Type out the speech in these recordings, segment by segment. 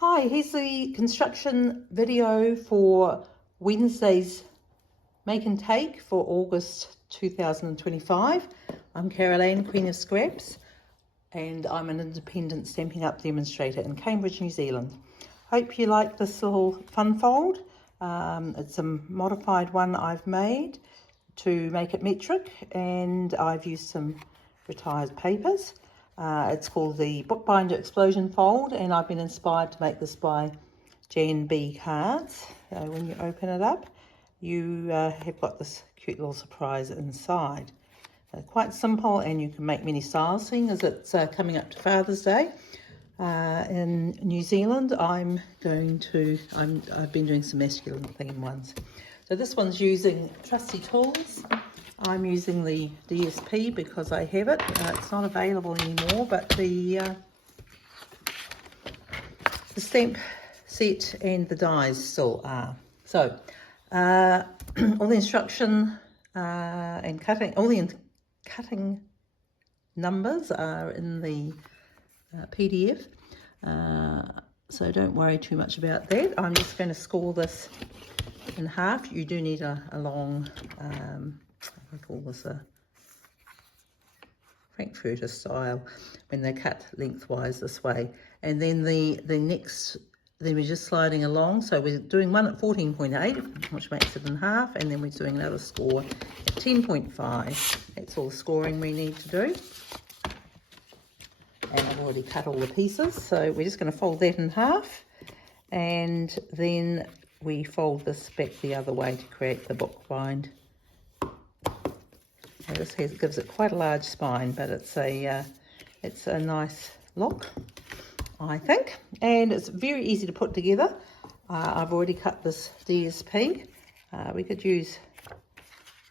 Hi, here's the construction video for Wednesday's Make and Take for August 2025. I'm Caroline, Queen of Scraps, and I'm an independent Stampin' Up demonstrator in Cambridge, New Zealand. Hope you like this little Funfold. It's a modified one I've made to make it metric, and I've used some retired papers. It's called the Bookbinder Explosion Fold, and I've been inspired to make this by Jan B cards. When you open it up, you have got this cute little surprise inside. Quite simple, and you can make many styles, seeing as it's coming up to Father's Day. In New Zealand, I've been doing some masculine themed ones. So this one's using trusty tools. I'm using the DSP because I have it. It's not available anymore, but the stamp set and the dies still are. So all the instruction and cutting numbers are in the PDF. So don't worry too much about that. I'm just going to score this in half. You do need a long I call this a Frankfurter style when they're cut lengthwise this way. And then then we're just sliding along. So we're doing one at 14.8, which makes it in half, and then we're doing another score at 10.5. That's all the scoring we need to do. And I've already cut all the pieces, so we're just going to fold that in half, and then we fold this back the other way to create the bookbind. This gives it quite a large spine, but it's a nice look, I think, and it's very easy to put together. I've already cut this DSP. We could use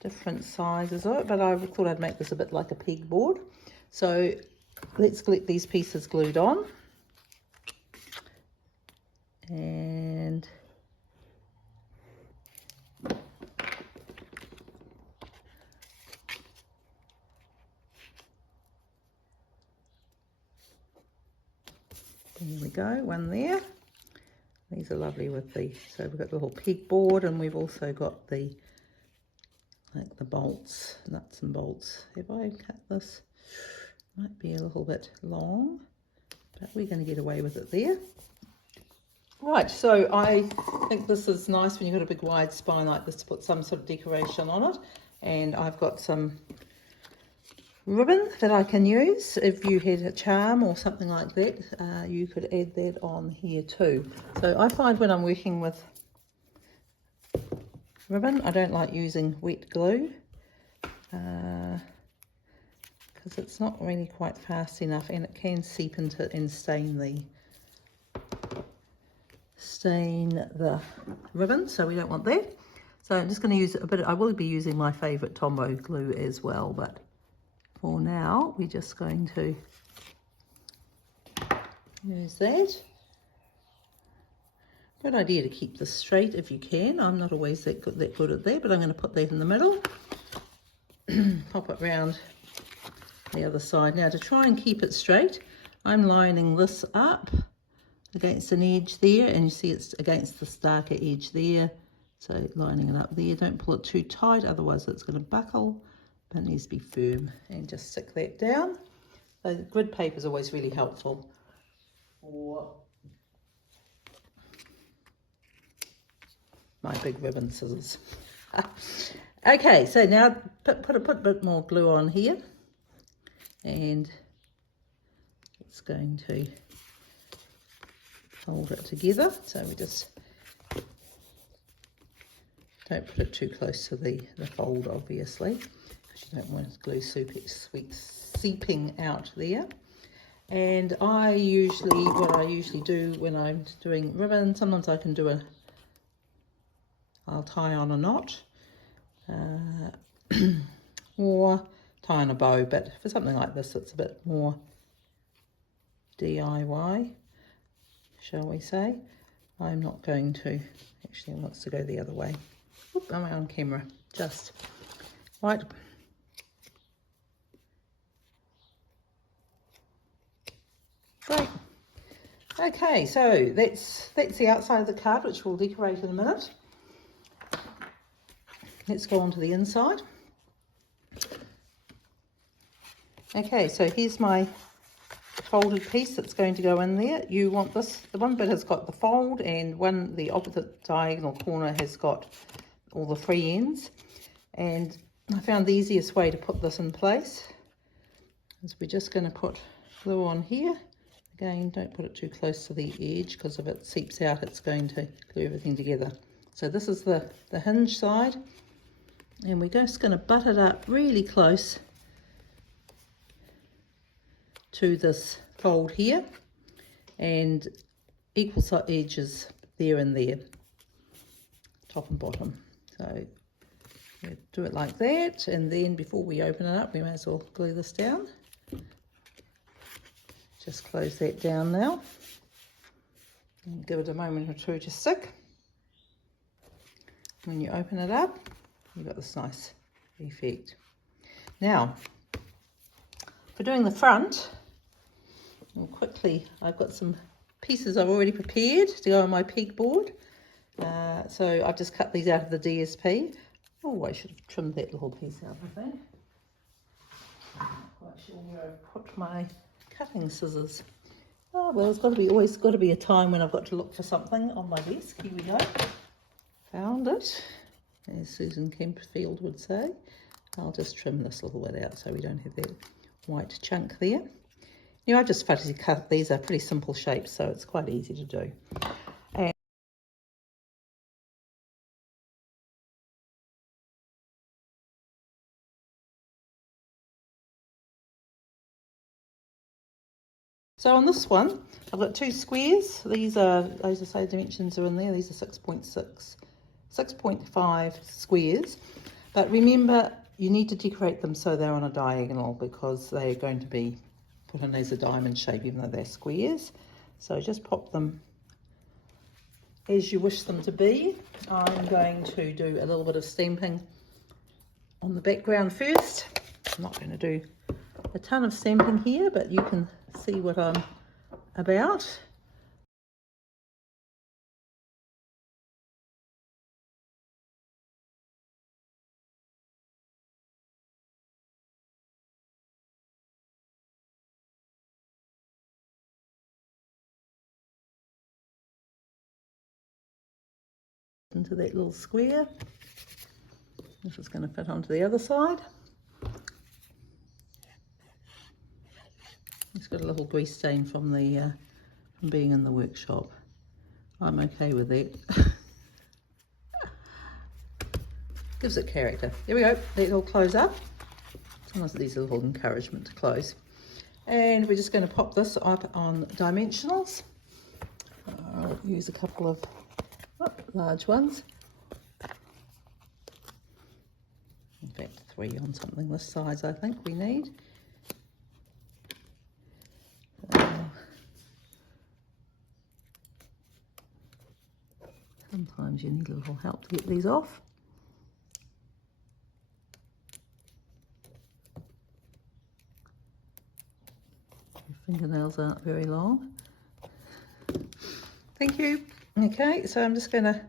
different sizes of it, but I thought I'd make this a bit like a pegboard. So let's get these pieces glued on, and there we go, one there. These are lovely with so we've got the little pegboard, and we've also got the bolts, nuts and bolts. Have I cut this? Might be a little bit long, but we're going to get away with it there. Right, so I think this is nice when you've got a big wide spine like this to put some sort of decoration on it. And I've got some ribbon that I can use. If you had a charm or something like that, you could add that on here too. So I find when I'm working with ribbon, I don't like using wet glue because it's not really quite fast enough, and it can seep into and stain the ribbon, so we don't want that. So I'm just going to use a bit. I will be using my favourite Tombow glue as well, but for now we're just going to use that. Good idea to keep this straight if you can. I'm not always that good at that, but I'm going to put that in the middle. Pop it round the other side. Now, to try and keep it straight, I'm lining this up against an edge there, and you see it's against this darker edge there. So lining it up there. Don't pull it too tight, otherwise it's going to buckle, but it needs to be firm, and just stick that down. So the grid paper is always really helpful for my big ribbon scissors. Okay, so now put a bit more glue on here, and it's going to hold it together. So we just don't put it too close to the fold, obviously, because you don't want glue seeping out there. And what I usually do when I'm doing ribbon, sometimes I can do I'll tie on a knot or tie on a bow, but for something like this it's a bit more DIY, shall we say. I'm not going to, actually it wants to go the other way. Oop, I'm on camera, just right. Great. Okay, so that's the outside of the card, which we'll decorate in a minute. Let's go on to the inside. Okay, so here's my folded piece that's going to go in there. You want this, the one bit has got the fold, and the opposite diagonal corner has got all the free ends. And I found the easiest way to put this in place is we're just going to put glue on here. Again, don't put it too close to the edge, because if it seeps out, it's going to glue everything together. So this is the hinge side, and we're just going to butt it up really close to this fold here, and equal edges there and there, top and bottom. So we'll do it like that, and then before we open it up, we may as well glue this down. Just close that down now and give it a moment or two to stick. When you open it up, you've got this nice effect. Now, for doing the front, quickly, I've got some pieces I've already prepared to go on my pegboard. So I've just cut these out of the DSP. Oh, I should have trimmed that little piece out, I think. I'm not quite sure where I've put my cutting scissors. Oh, well, it's always got to be a time when I've got to look for something on my desk. Here we go. Found it, as Susan Kempfield would say. I'll just trim this little bit out so we don't have that white chunk there. You know, I just fuzzy cut. These are pretty simple shapes, so it's quite easy to do. And so on this one, I've got two squares. These are, as I say, dimensions are in there. These are 6.5 squares. But remember, you need to decorate them so they're on a diagonal, because they're going to be put in as a diamond shape, even though they're squares. So just pop them as you wish them to be. I'm going to do a little bit of stamping on the background first. I'm not going to do a ton of stamping here, but you can see what I'm about. Into that little square. This is going to fit onto the other side. It's got a little grease stain from the from being in the workshop. I'm okay with that. Gives it character. There we go. That will close up. Sometimes these are a little encouragement to close. And we're just going to pop this up on dimensionals. I'll use a couple of large ones. In fact, 3 on something this size I think we need. Sometimes you need a little help to get these off. Your fingernails aren't very long. Thank you. Okay, so I'm just going to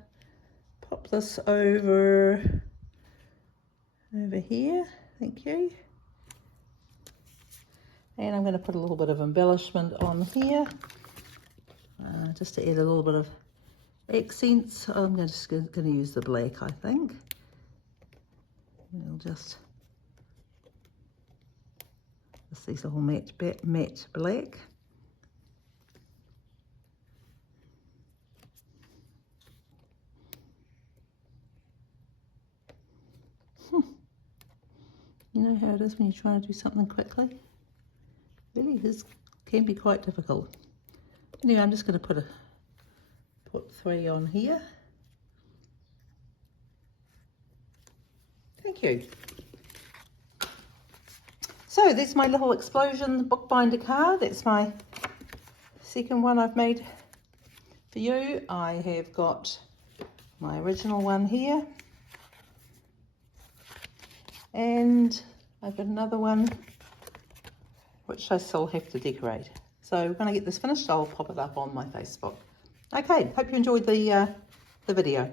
pop this over here. Thank you. And I'm going to put a little bit of embellishment on here, just to add a little bit of accents. I'm just going to use the black, I think. We'll just these little matte black. You know how it is when you're trying to do something quickly? Really, this can be quite difficult. Anyway, I'm just going to put 3 on here. Thank you. So there's my little explosion bookbinder card. That's my second one I've made for you. I have got my original one here. And I've got another one which I still have to decorate. So when I get this finished, I'll pop it up on my Facebook. Okay, hope you enjoyed the video.